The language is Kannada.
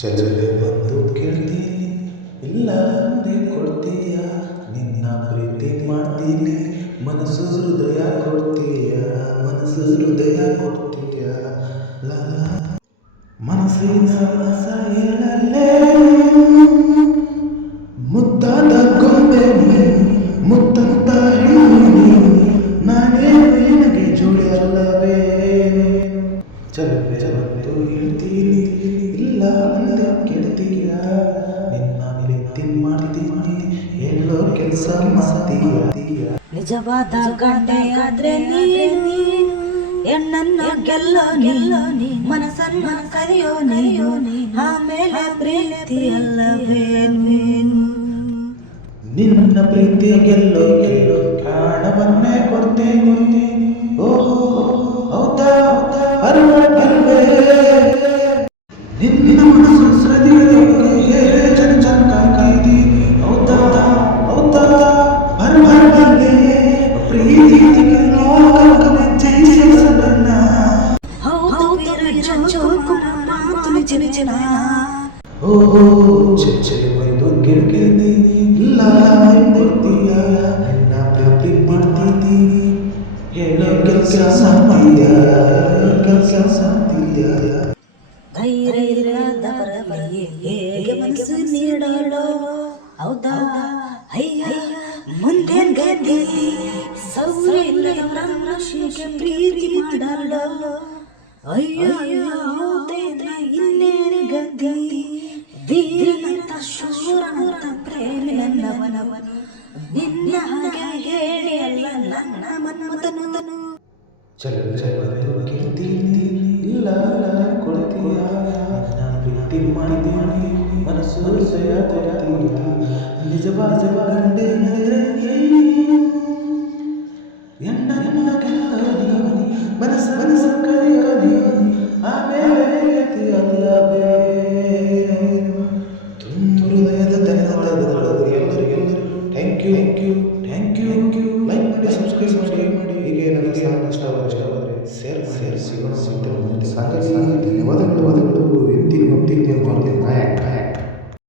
ಚಲರೆ ಬಂದು ಕೇಳ್ತೀನಿ, ಇಲ್ಲ ಮುಂದೆ ಕೊಡ್ತೀಯ, ನಿನ್ನ ಪ್ರೀತಿ ಮಾಡ್ತೀನಿ, ಮನಸ್ಸು ಹೃದಯ ಕೊಡ್ತೀಯ, ಮನಸ್ಸು ಹೃದಯ ಕೊಡ್ತೀಯ. ಮನಸ್ಸಿನ ಆಸ ಹೇಳಲೇ ಮುದ್ದಾದ ಗೊಂಬೆ ಮುತ್ತಂತ ಹೇಳಿ, ನಾನೇ ನಿನಗೆ ಜೋಡಿ ಅಲ್ಲವೇ. ಚಲರೆ ಬಂದು ಹೇಳ್ತೀನಿ, ಇಲ್ಲ ಅಂದೆ ಕೇಳ್ತೀಯ, ನಿನ್ನ ಪ್ರೀತಿ ಮಾಡ್ತೀನಿ, ಹೇಳೋ ಕೆಲಸ ಮಾಡ್ತೀಯ. ನಿಜವಾದ ಗಂಟೆಯಾದ್ರೆ ನೀನು, ಹೆಣ್ಣನ್ನು ಗೆಲ್ಲೋ ಮನಸ್ಸನ್ನು ಕರೆಯೋ ನೀನು, ಆಮೇಲೆ ಪ್ರೀತಿ ಅಲ್ಲವೇನು. ನಿನ್ನ ಪ್ರೀತಿ ಗೆಲ್ಲೋ ಪ್ರಾಣವನ್ನೇ ಕೊಡ್ತೇನೆ. ಓಹೋ ಹೌದಾ ಅಲ್ವೇ, ನಿನ್ನ ಮನಸ್ಸು ಸೃದಿಗೆ ಚಂಚಿ, ಹೌದಾ ಹೌದಾ ಬರಬಾರದೆ ಪ್ರೀತಿ ಜಯಿಸಬಲ್ಲ. ಓಹೋ ಚಚ್ಚೆ ಬೈದು ಗಿರ್ಗಿರ್ದಿ, ಇಲ್ಲ ಕೊಡ್ತೀಯ, ನನ್ನ ಪ್ರೀತಿ ಮಾಡ್ತಿದ್ದೀನಿ, ಹೇಳೋ ಕೆಲಸ ಸಾಧ್ಯ, ಕೆಲಸ ಸಾಧ್ಯ. ಧೈರ್ಯದವರ ಹೇಗೆ ಮನಸ್ಸು ನೀಡಲು, ಹೌದಾ ಅಯ್ಯ ಮುಂದೆ ಗದಿ ಸೌರಿಲ್ಲದವರನ್ನ ಶೀಘ್ರ ಪ್ರೀತಿ ಮಾಡಲು. ಅಯ್ಯೋ ಇನ್ನೇನು ಗದ್ದಿ, ವೀರನಂತ ಶೂರನಂತ ಪ್ರೇಮಿ ನನ್ನವನವನು, ನಿನ್ನ ಹಾಗೆ ಹೇಳಿ ಅಲ್ಲ ನನ್ನ ಮನ್ಮಥನು. ಚಲರೆ ಬಂದು ಕೇಳ್ತೀನಿ, ಇಲ್ಲ ಕೊಡ್ತೀಯ, ನನ್ನ ಪ್ರೀತಿ ಮಾಡಿದ್ದೀನಿ, ಮನಸ್ಸು ಹೃದಯ ಕೊಡ್ತೀಯ. ನಿಜವಾದ ಗಂಡೆ ಹೆಣ್ಣನ್ನ ಗೆಲ್ಲೋ ಮನಸ್ಸು ಕರೆಯೋ ಆಮೇಲೆ ಅಲ್ಲವೇ. ತುಂಬ ಹೃದಯದ ಧನ್ಯವಾದಗಳು ಎಲ್ಲರಿಗೂ. Thank you. ಲೈಕ್ ಮಾಡಿ, ಸಬ್ಸ್ಕ್ರೈಬ್ ಮಾಡಿ. ಹೀಗೆ ನನ್ನ ಚಾನಲ್ ಇಷ್ಟವಾದರೆ ಶೇರ್ ಮಾಡಿ. ಸಿಗೋಣ ಮತ್ತೆ ಧನ್ಯವಾದಗಳು.